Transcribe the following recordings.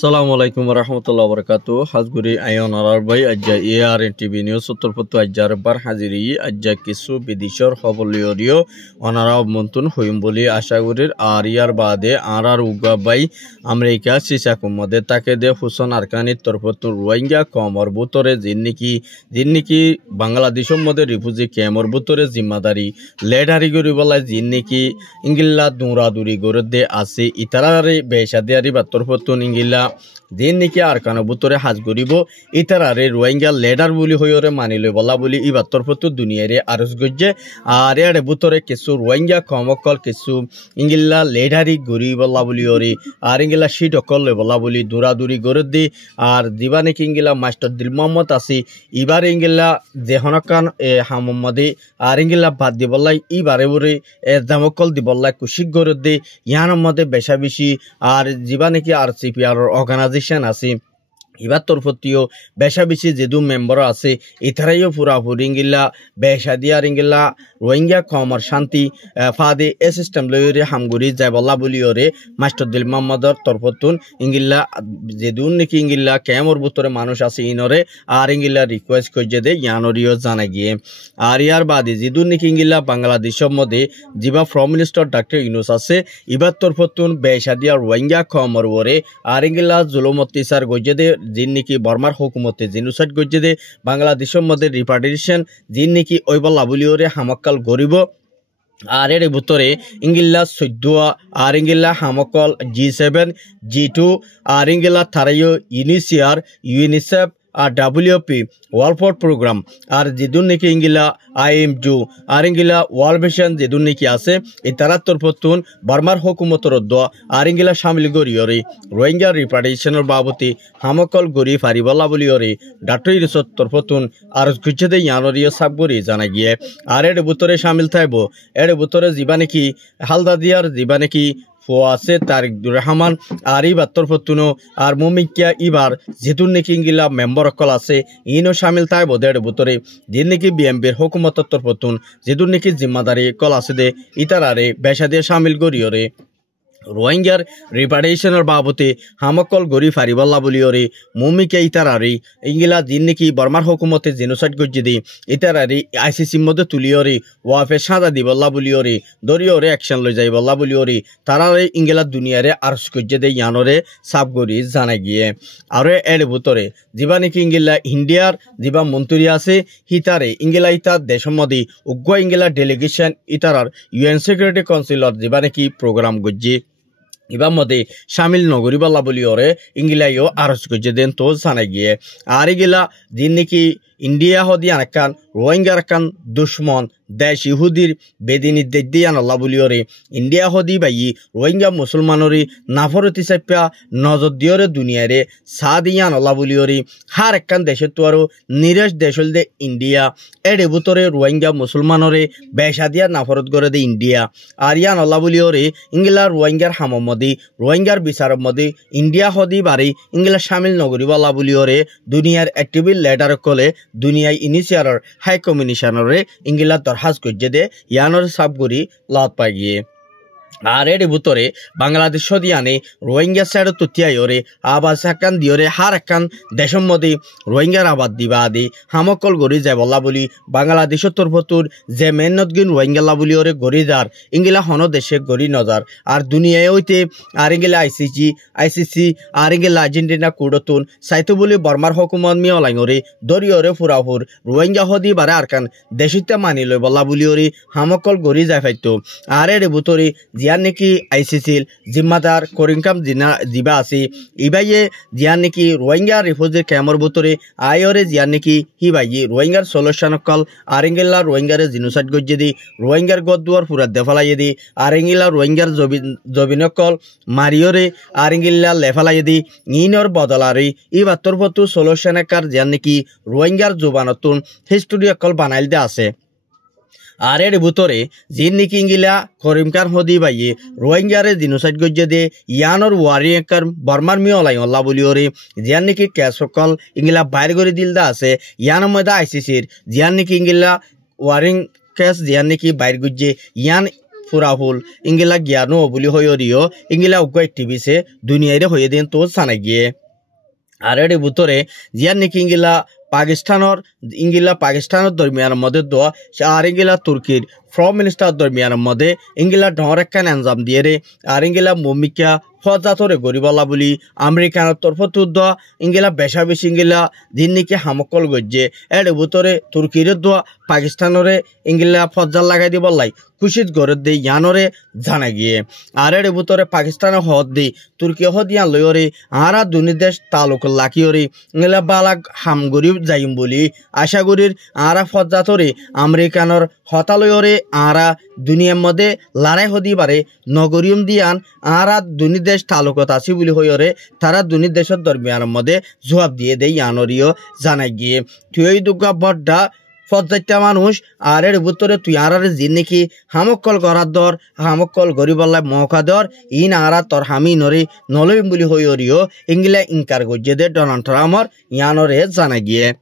আসসালামু আলাইকুম রহমতুল্লাহ বরকাত হাজগুড়ি আয়ন আরার ভাই আজ্জা এআরএন টিভি নিউজ উত্তরপত্র আজ্জার বার হাজিরি আজ্জা কিছু বিদেশর খবলিয়রিও অনারা মন্তুন হইম বলি আশা করি আর ইয়ার বাদে আর উগা ভাই আমেরিকা সিসাকুমদে তাকে দে হুসন আরকানির তরফত রোহিঙ্গা কমর বুতরে জিন্নিকি বাংলাদেশের মধ্যে রিফিউজি ক্যাম্পর বুতরে জিম্মাদারি লেডারি গরি বলাই জিন্নিকি ইংলিল্লা দৌড়াদৌড়ি করে দে আছে ইতারারে বেসাদিয়ারি বা তরফতুন ইংলিল্লা দিন নিকি আর কানো বুতরে হাজ করিব ইতারারে রোহিঙ্গা লেডার বলি হইরে মানিলে বলা বলি ইবার তরফতু দুনিয়ারে আরজ গজ্জে আর এড়ে বুতরে কিছু রোহিঙ্গা কমকল কিছু ইংলিল্লা লেডারি গরি বলা বলি ওরে আর ইংলিলা সিট অকল বলা বলি দৌড়াদৌড়ি করে দি আর দিবা নাকি ইংলিলা মাস্টার দিল মোহাম্মদ আসি ইবার ইংলিলা দেহনকান হামম্মদে আর ইংলিলা বাদ দি বললাই ইবারে বরে দামকল দি বললাই কুশিক করে দে ইয়ানোর মধ্যে বেশা বেশি আর দিবা নাকি আর সিপিআর অর্গানাইজেশন আছে ইবার তরফতিও বেশা বেশি যেদু মেম্বার আছে ইতারাইও পুরাপুরি ইংলিলা বেশা দিয়ার ইংলিলা রোহিঙ্গা কমর শান্তি ফাদে এ সিস্টেম লইরে হামগুড়ি যায় বলা বলি ওরে মাস্টার দিল মোহাম্মদর তরফতুন ইংলিলা যেদুন নাকি ইংলিলা ক্যামর ভিতরে মানুষ আছে ইনরে আর ইংলিলা রিকোয়েস্ট করছে দে ইয়ানরিও জানা গিয়ে আর ইয়ার বাদে যেদুন নাকি ইংলিলা বাংলাদেশের মধ্যে জিবা ফ্রম মিনিস্টার ডক্টর ইউনুস আছে ইবার তরফতুন বেশা দিয়া রোহিঙ্গা কমর ওরে আর ইংলিলা জুলুমতি সার গজে দে জিন নাকি বর্মার হুকুমতে জিনুসাইড গজে দে বাংলাদেশের মধ্যে রিপার্টিশন জিন নাকি ওই বলা বলি ওরে হামক্কাল গরিব আর এর ভিতরে ইংলিলা 14 আর ইংলিলা হামকল G7 G2 আর ইংলিলা থারাইও ইউনিসিয়ার ইউনিসেফ আর WP ওয়ার্ল্ড ফুড প্রোগ্রাম আর যেদুন নাকি ইংলিলা IMU আর ইংলিলা ওয়ার্ল্ড ভিশন যেদুন নাকি আছে এই তারার তরফতুন বর্মার হুকুমতর আর ইংলিলা সামিল গরিয়রে রোহিঙ্গা রিপার্টিশনের বাবতে হামকল গরি ফারিবলা বলিয়রে ডাক্তার ইউনুসের তরফতুন আর গুজে ইয়ানরিও সাবগরি জানা গিয়ে আর এর ভিতরে সামিল থাকব এর ভিতরে জিবা নাকি হালদা দিয়ার জিবা নাকি আছে তারিক রহমান আর ইবার তরফতুনো আর মুমিকিয়া ইবার যেতুন নাকি ইংলিলা মেম্বার অকল আছে ইনও সামিল তাই বোধের ভিতরে যে নাকি বিএমপির হুকুমতর তরফতুন যেতুন নাকি জিম্মাদারি কল আছে দে ইতারারে বেশা দিয়ে সামিল করিয়রে রোহিঙ্গার রিপার্টিশনের বাবতে হামকল গরি ফারিবল্লা বলিওরে মুমিকে ইতারারি ইংলিলা দিন নাকি বর্মার হুকুমতে জেনোসাইড গজ্জি দি ইতারারি ICCর মধ্যে তুলিওরে ওয়াফে সাদা দি বল্লা বলিওরে দরিওরে অ্যাকশন লই যাই বল্লা বলিওরে তারারে ইংলিলা দুনিয়ারে আরস গজ্জে দে ইয়ানরে সাব গরি জানা গিয়ে আর এর ভিতরে জিবা নাকি ইংলিলা ইন্ডিয়ার জিবা মন্ত্রী আছে হিতারে ইংলিলা ইতার দেশের মধ্যে উগ্র ইংলিলা ডেলিগেশন ইতারার UN সিকিউরিটি কাউন্সিলর জিবা নাকি প্রোগ্রাম গজ্জি ইবার মধ্যে সামিল নগরী বল্লা বলি ওরে ইংলিলাইও আরজ গজ্জে দেন তো জানা গিয়ে আর ইগিলা দিন নাকি ইন্ডিয়া হদি আনাকান রোহিঙ্গার কান দুশ্মন দেশ ইহুদির বেদিনী দেদিয়ান আল্লাহ বলিওরে ইন্ডিয়া হদি বাইয়ে রোহিঙ্গা মুসলমানরে নাফরতি চাপ্যা নজর দিয়রে দুনিয়ারে সাদিয়ান আল্লাহ বলিওরে হার একখান দেশে তো আরো নিরেশ দেশ হল দে ইন্ডিয়া এডে বুতরে রোহিঙ্গা মুসলমানরে বেশা দিয়া নাফরত করে দে ইন্ডিয়া আর ইয়ান আল্লাহ বলিওরে ইংলা রোহিঙ্গার হামমদি রোহিঙ্গার বিচার মধ্যে ইন্ডিয়া হদি বাড়ি ইংলা সামিল নগরী আল্লাহ বলিওরে দুনিয়ার অ্যাক্টিভিল লেডার কলে দুনিয়ায় ইনিশিয়ার হাই কমিশনারে ইংলিলা দরহাজ গজ্জে দে ইয়ানোর সাবগুড়ি লাত পাই গিয়ে আর এর ভিতরে বাংলাদেশ দিয়ানে রোহিঙ্গা সাইড তুতিয়াইরে আবাস একান দিয়রে হার একান দেশের মধ্যে রোহিঙ্গার আবাদ দিবা আদি হামকল গড়ি যায় বলা বলি বাংলাদেশের তরফতুর যে মেহনত গিন রোহিঙ্গালা বলি ওরে গড়ি যার ইংলা হন দেশে গড়ি নজার আর দুনিয়ায় হইতে আর ইংলা ICC আর ইংলা আর্জেন্টিনা কুড়তুন সাইতো বলি বর্মার হুকুমত মিয়লাইরে দরিয়রে ফুরাফুর রোহিঙ্গা হদি বারে আরকান দেশিতে মানি লই বলা বলি ওরে হামকল গড়ি যায় ফাইতো আর এর ভিতরে জিয়ান নাকি ICCর জিম্মাদার করিমকাম জিবা আছে ইবাইয়ে জিয়ান নাকি রোহিঙ্গা রিফিউজির ক্যাম্পর ভিতরে আইরে জিয়ান নাকি হিবাইয়ে রোহিঙ্গার সলিউশন কল আর ইংলা রোহিঙ্গারে জিনোসাইড গজ্জে দি রোহিঙ্গার গদুয়ার পুরা দেফালাই দি আর ইংলা রোহিঙ্গার জবিনকল মারিয়রে আর ইংলা লেফালাই দি ইনর বদলারে ইবার তরফতু সলিউশনকার জিয়ান নাকি রোহিঙ্গার জোবানতুন হিস্টোরি অকল বানাইল দে আছে আর এর ভিতরে জিন নাকি ইংলিলা করিমকার হদি বাইয়ে রোহিঙ্গারে জিনোসাইড গজ্জে দে ইয়ানোর ওয়ারিয়াকার বর্মার মিয়লাই আল্লাহ বলিওরে জিয়ান নাকি ক্যাশ সকল ইংলিলা বাইর করে দিল দা আছে ইয়ানোর মধ্যে ICCর জিয়ান নাকি ইংলিলা ওয়ারিং কেস জিয়ান নাকি বাইর গজ্জে ইয়ান ফুরাফুল ইংগিলা জ্ঞানো বলি হইরিও ইংগিলা উগ্র টিভিসে দুনিয়ারে হয়ে দিন তো জানা গিয়ে আর এর ভিতরে জিয়ার নাকি পাকিস্তানের দরমিয়ানের মধ্যে দোয়া আর ইংগিলা তুর্কির ফ্রম মিনিস্টার দরমিয়ানের মধ্যে ইংগিলা ঢরেকান আঞ্জাম দিয়ে রে আর ইংগিলা মমিকা ফজাতরে গরিবলা বলি আমেরিকানের তরফত দোয়া ইংগিলা বেশা বেশি ইংগিলা দিন নাকি হামকল গজ্জে এর ভিতরে তুর্কির দোয়া পাকিস্তানরে ইংগিলা ফজাল লাগাই দিব লাই খুশিত গড়ে দে ইয়ানরে জানা গিয়ে আর এর ভিতরে পাকিস্তানের হদ দি তুর্কি হদ ইয়ান লয়রে আরা দুনি দেশ তালুক লাকিয়রে ইংগিলা বালাক হামগরি যাইম বলি আশা করির আরা ফজাতরে আমেরিকানের হতালয়রে আরা দুনিয়ার মধ্যে লড়াই হদি পারে নগরিয়ম দিয়ান আরা দুনি দেশ তালুকত আছি বলি হইরে তারা দুনি দেশের দরমিয়ানের মধ্যে জবাব দিয়ে দেয় ইয়ানরিও জানাই গিয়ে তুই দুর্গা বড্ডা ফজাইটা মানুষ আর এর ভিতরে তুই আর জিন নাকি হামকল করার দর হামকল গরিবাল্লা মৌকা দর ইন আরা তোর হামি নরে নলইম বলি হইরিও ইংলা ইনকার গজ্জে দে ডোনাল্ড ট্রাম্পর ইয়ানরে জানা গিয়ে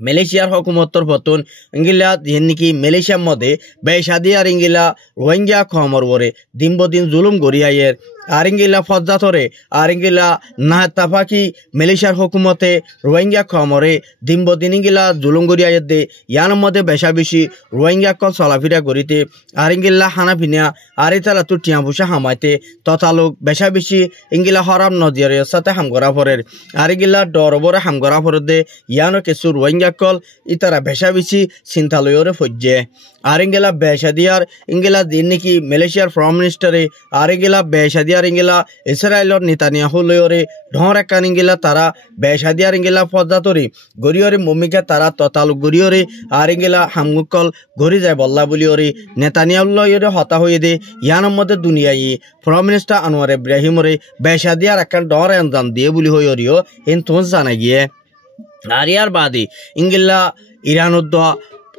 মালয়েশিয়ার হুকুমতর পতন ইংগিলা যেন নাকি মালয়েশিয়ার মধ্যে বেশাদি আর ইংগিলা রোহিঙ্গা খমর বরে দিন বদিন জুলুম গড়িয়াইয়ের আর ইংগিলা ফজাতরে আর ইংগিলা না তাফাকি মালয়েশিয়ার হুকুমতে রোহিঙ্গা খমরে দিন বদিন ইংগিলা জুলুম গড়িয়াইয়ের দে ইয়ার মধ্যে বেশা বেশি রোহিঙ্গা কল চলাফিরা করিতে আর ইংগিলা হানা ফিনা আর ইতালা তো টিয়া পুষা হামাইতে তথালোক বেশা বেশি ইংগিলা হরাম নজিয়ারের সাথে হামগরা ফরের আর ইংগিলা ডরবরে হামগরা ফরের দে ইয়ানো কিছু রোহিঙ্গা কল ইতারা বেশা বেশি চিন্তালয়রে ফজ্জে আর ইংগিলা বেশা দিয়ার ইংগিলা দিন নাকি মালয়েশিয়ার ফ্রম মিনিস্টারে আর ইংগিলা বেশা দিয়ার ইংগিলা ইসরায়েলর নেতানিয়াহু লয়রে ঢর একান ইংগিলা তারা বেশা দিয়ার ইংগিলা ফজাতরে গরিয়রে মমিকা তারা ততালুক গরিয়রে আর ইংগিলা হামগুকল গড়ি যায় বল্লা বলিয়রে নেতানিয়াহু লয়রে হতা হয়ে দে ইয়ানোর মধ্যে দুনিয়াই ফ্রম মিনিস্টার আনোয়ার ইব্রাহিমরে বেশা দিয়ার একান ডর আঞ্জাম দিয়ে বলি হইরিও কিন্তু জানা গিয়ে আর ইয়ার বাদে ইংগিলা ইরানুদ্দ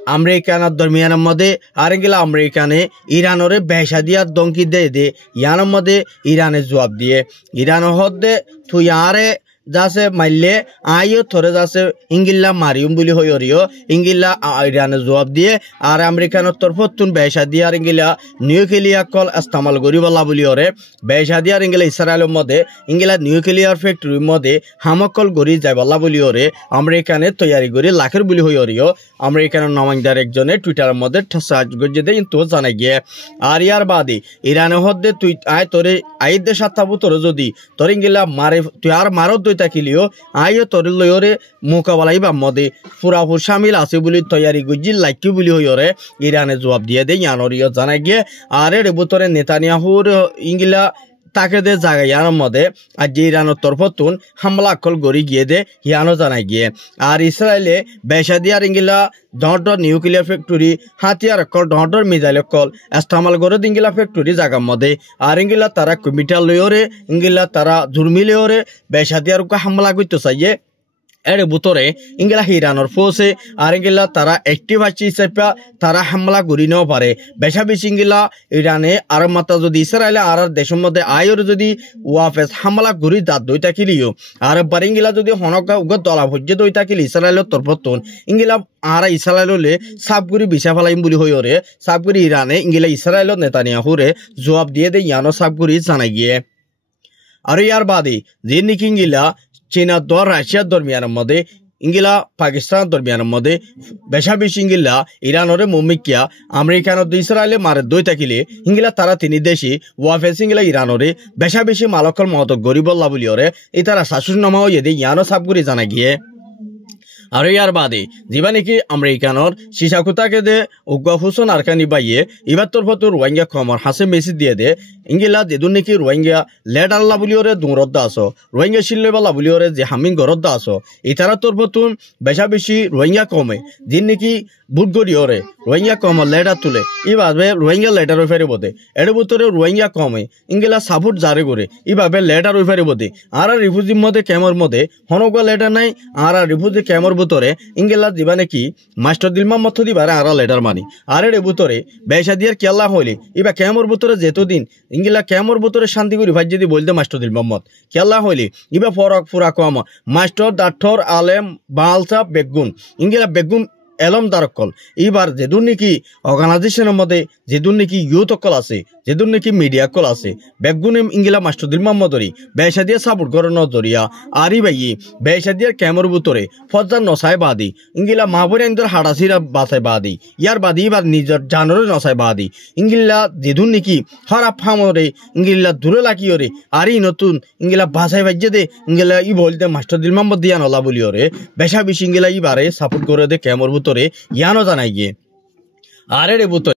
আমেরিকানের দরমিয়ানের মধ্যে আর ইংগিলা আমেরিকানে ইরানরে বেশা দিয়ার দঙ্কি দে ইয়ানোর মধ্যে ইরানে জবাব দিয়ে ইরানের হদ্দে তুই আরে যাছে মারলে আইও থরে যাছে ইংগিল্লা মারিম বলি হইরিও ইংগিল্লা ইরানে জবাব দিয়ে আর আমেরিকানের তরফতুন বেশা দিয়ে আর ইংগিলা নিউক্লিয়ার কল ইস্তেমাল করিবলা বলি ওরে বেশা দিয়ে আর ইংগিলা ইসরায়েলের মধ্যে ইংগিলা নিউক্লিয়ার ফ্যাক্টরির মধ্যে হামকল গড়ি যাইবলা বলি ওরে আমেরিকানে তৈয়ারি করি লাখের বলি হইরিও আমেরিকানের নমাইন্দার একজনে টুইটারের মধ্যে সাহায্য করছে দেয় কিন্তু জানা গিয়ে আর ইয়ার বাদে ইরানের হদ্দে তুই আয় তোরে আইদের সাতাবু তোরে যদি তোর ইংগিলা মারে তুই আর মারত কিলিও আইও তোর লয়রে মোকাবেলাই বা মদে ফুরাফুর সামিল আছে বলে তৈয়ারি গুজি লাইকি বলি হইরে ইরানে জবাব দিয়ে দেয় ইয়ানরিও জানা গিয়ে আর এর ভিতরে নেতানিয়াহুর ইংগিলা তাকে দে জায়গা ইয়ানোর মধ্যে আর যে ইরানের তরফতুন হামলা কল গড়ি গিয়ে দে ইয়ানো জানা গিয়ে আর ইসরায়েলে বেশা দিয়ার ইংগিলা ডর নিউক্লিয়ার ফ্যাক্টরি হাতিয়ার কল ডর মিজাইল কল ইস্তেমাল করে ইংগিলা ফ্যাক্টরি জায়গার মধ্যে আর ইংগিলা তারা কমিটার লয়রে ইংগিলা তারা জুরমি লয়রে বেশা দিয়ার হামলা করতে চাইয়ে এর ভিতরে ইংগিলা ইরানের ফোর্সে আর ইংগিলা তারা অ্যাক্টিভ আছে হিসেবে তারা হামলা করি নেও পারে বেশা বেশি ইংগিলা ইরানে আর মাত্রা যদি ইসরায়েলে আর দেশের মধ্যে আয়র যদি ওয়াফেস হামলা করি তার দই থাকিলিও আর বার ইংগিলা যদি হনকা উগত দলা ভজ্য দই থাকিল ইসরায়েলের তরফতুন ইংগিলা আর ইসরায়েললে সাবগুড়ি বিছা ফেলাইম বলি হইরে সাবগুড়ি ইরানে ইংগিলা ইসরায়েলের নেতানিয়াহুরে জবাব দিয়ে দে ইয়ানো সাবগুড়ি জানা গিয়ে আর ইয়ার বাদে যে নাকি ইংগিলা চীনা দর রাশিয়ার দরমিয়ানের মধ্যে ইংগিলা পাকিস্তানের দরমিয়ানের মধ্যে বেশা বেশি ইংগিলা ইরানরে মুমিকিয়া আমেরিকানের ইসরায়েলে মারে দই থাকিলে ইংগিলা তারা তিনি দেশি ওয়াফেস ইংগিলা ইরানরে বেশা বেশি মালকল মহত গরিবল্লা বলিওরে ইতারা শাসন নামা হয়ে দিয়ে ইয়ানো সাবগুড়ি জানা গিয়ে আর ইয়ার বাদে যিবা নাকি আমেরিকানোর সিসাকুতাকে দে উগ্র হুসন আরকানি বাইয়ে ইবার তরফত রোহিঙ্গা খমর হাসে মেসি দিয়ে দে ইংগিলা যেদুন নাকি রোহিঙ্গা লেড আল্লাহ বলিওরে দুরদ্দা আসো রোহিঙ্গা শিল্লেবাল্লা বলিওরে যে হামিং গরদ্দা আসো ইতারা তরফতুন বেশা বেশি রোহিঙ্গা কমে যিন নাকি বুট গড়িওরে রোহিঙ্গা কম লেডার তুলে ইভাবে রোহিঙ্গা লেডার হয়ে ফেরিবতে এর ভিতরে রোহিঙ্গা কমে ইংগিলা সাপোর্ট জারে করে ইভাবে লেডার হয়ে ফেরিবতে আর রিফিউজির মধ্যে ক্যামর মধ্যে হনকা লেডার নাই আর রিফিউজি ক্যামর ভিতরে ইংগিলা দিবা নাকি মাস্টার দিলমা মত দিবারে আর লেডার মানি আর এর ভিতরে বেশা দিয়ার কেল্লা হইলে ইবা ক্যামর ভিতরে যেতদিন ইংগিলা ক্যামর ভিতরে শান্তি করি ভাই যদি বলতে মাস্টার দিল মোহাম্মদ কেল্লা হইলে ইবা ফরক ফুরা কম মাস্টার ডাক্তার আলেম বালসা বেগুন ইংগিলা বেগুন এলম দারকল এইবার যেদুর নাকি অর্গানাইজেশনের মধ্যে যেদুর নাকি ইউথ অকল আছে যেদুর নাকি মিডিয়া কল আছে বেগুনে ইংলা মাস্টুদ্দিন মোহাম্মদরি বেসাদিয়া সাপোর্ট করানোর জরিয়া আরি বাইয়ে বেসাদিয়ার ক্যামর বুতরে ফজ্জার নসায় বাদি ইংলা মাহবুর আইন্দর হাড়াসিরা বাসায় বাদি ইয়ার বাদি এবার নিজের জানরে নসায় বাদি ইংলা যেদুর নাকি হরা ফামরে ইংলা দূরে লাগিওরে আরি নতুন ইংলা বাসায় বাজ্যে দে ইংলা ই বলতে মাস্টুদ্দিন মোহাম্মদ দিয়া নলা বলিওরে বেশা বেশি ইংলা ইবারে সাপোর্ট করে দে ক্যামর বুতরে ইয়ানো জানাই গিয়ে আরে রে বুতরে